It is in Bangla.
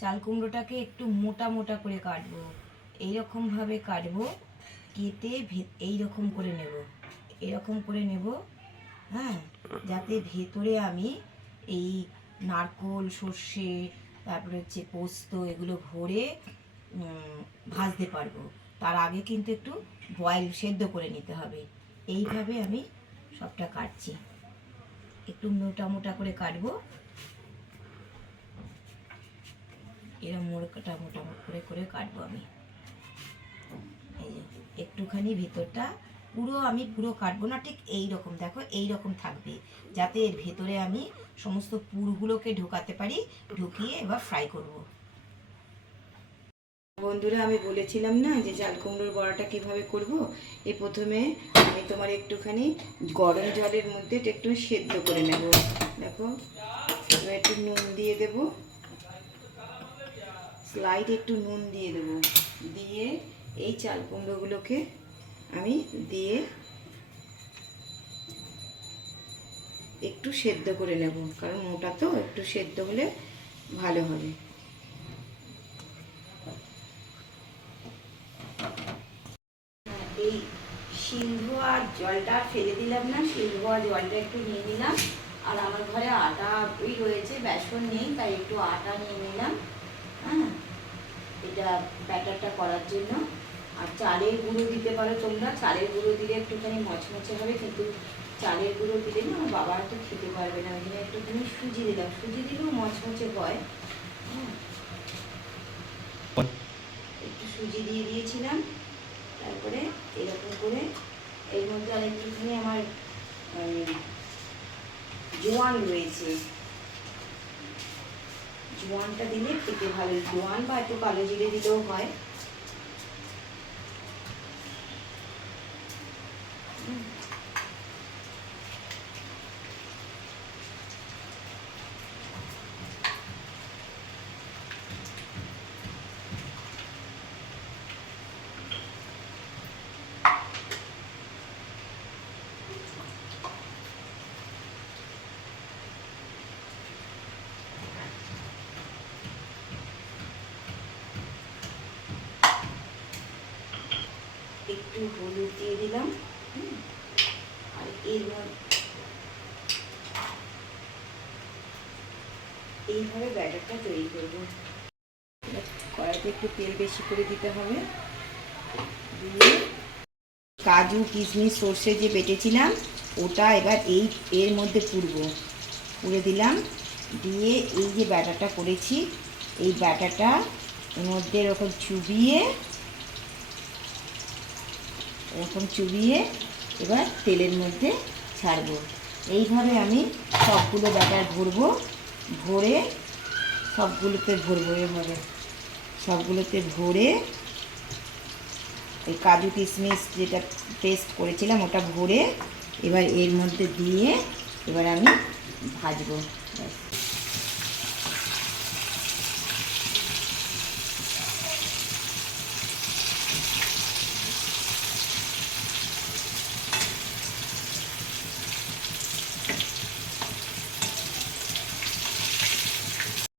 চাল কুমড়োটাকে একটু মোটা মোটা করে কাটবো, এইরকমভাবে কাটবো, কেটে এইরকম করে নেব, এরকম করে নেব, হ্যাঁ, যাতে ভেতরে আমি এই নারকোল, সর্ষে, তারপরে হচ্ছে পোস্ত, এগুলো ভরে ভাজতে পারবো। তার আগে কিন্তু একটু বয়েল সেদ্ধ করে নিতে হবে। এইভাবে আমি সবটা কাটছি, একটু মোটা মোটা করে কাটবো, এরকম মোটা মোটা করে করে কাটবো আমি। এই যে একটুখানি ভেতরটা পুরো কাটবো না, ঠিক এই রকম, দেখো এই রকম থাকবে, যাতে এর ভেতরে আমি সমস্ত পুরগুলোকে ঢোকাতে পারি। ঢুকিয়ে এবার ফ্রাই করব। বন্ধুরা, আমি বলেছিলাম না যে চাল কুমড়োর বড়াটা কীভাবে করব। এই প্রথমে আমি তোমার একটুখানি গরম জলের মধ্যে একটু সেদ্ধ করে নেব। দেখো, এবার একটু নুন দিয়ে দেব, স্লাইড একটু নুন দিয়ে দেবো, দিয়ে এই চাল কুমড়োগুলোকে আমি দিয়ে একটু সেদ্ধ করে নেব, কারণ মোটা তো, একটু সেদ্ধ হলে ভালো হবে। এই সিন্ধু আর জলটা ফেলে দিলাম না, সিন্ধু আর জলটা একটু নিয়ে নিলাম। আর আমার ঘরে আটা ওই রয়েছে, বেসন নেই, তাই একটু আটা নিয়ে নিলাম, হ্যাঁ, এটা ব্যাটারটা করার জন্য। আর চালের গুঁড়ো দিতে পারো তোমরা, চালের গুঁড়ো দিলে একটুখানি মচমচে হবে, কিন্তু চালের গুঁড়ো দিলে না আমার বাবা হয়তো খেতে পারবে না, ওই জন্য একটুখানি সুজি দিলাম, সুজি দিলেও মচমচে হয়, হ্যাঁ, একটু সুজি দিয়ে দিয়েছিলাম। তারপরে এরকম করে এর মধ্যে আর একটুখানি আমার জোয়ান রয়েছে, জোয়ানটা দিলে খেতে ভালো, জোয়ান বা একটু কালো জিরে দিলেও হয়। একটু হলুদ দিয়ে দিলাম, আর এর মধ্যে এইভাবে ব্যাটারটা তৈরি করবো। কড়াইতে একটু তেল বেশি করে দিতে হবে, দিয়ে কাজু, কিশমিশ, সর্ষে যে বেটেছিলাম ওটা এবার এর মধ্যে পুরে দিলাম, দিয়ে এই যে ব্যাটারটা করেছি এই ব্যাটারটা এর মধ্যে এরকম চুবিয়ে এবার তেলের মধ্যে ছাড়বো। এইভাবে আমি সবগুলো ব্যাটার ভরে সবগুলোতে ভরে ওই কাজু কিশমিশ যেটা পেস্ট করেছিলাম ওটা ভরে এবার এর মধ্যে দিয়ে এবার আমি ভাজবো। ব্যাস।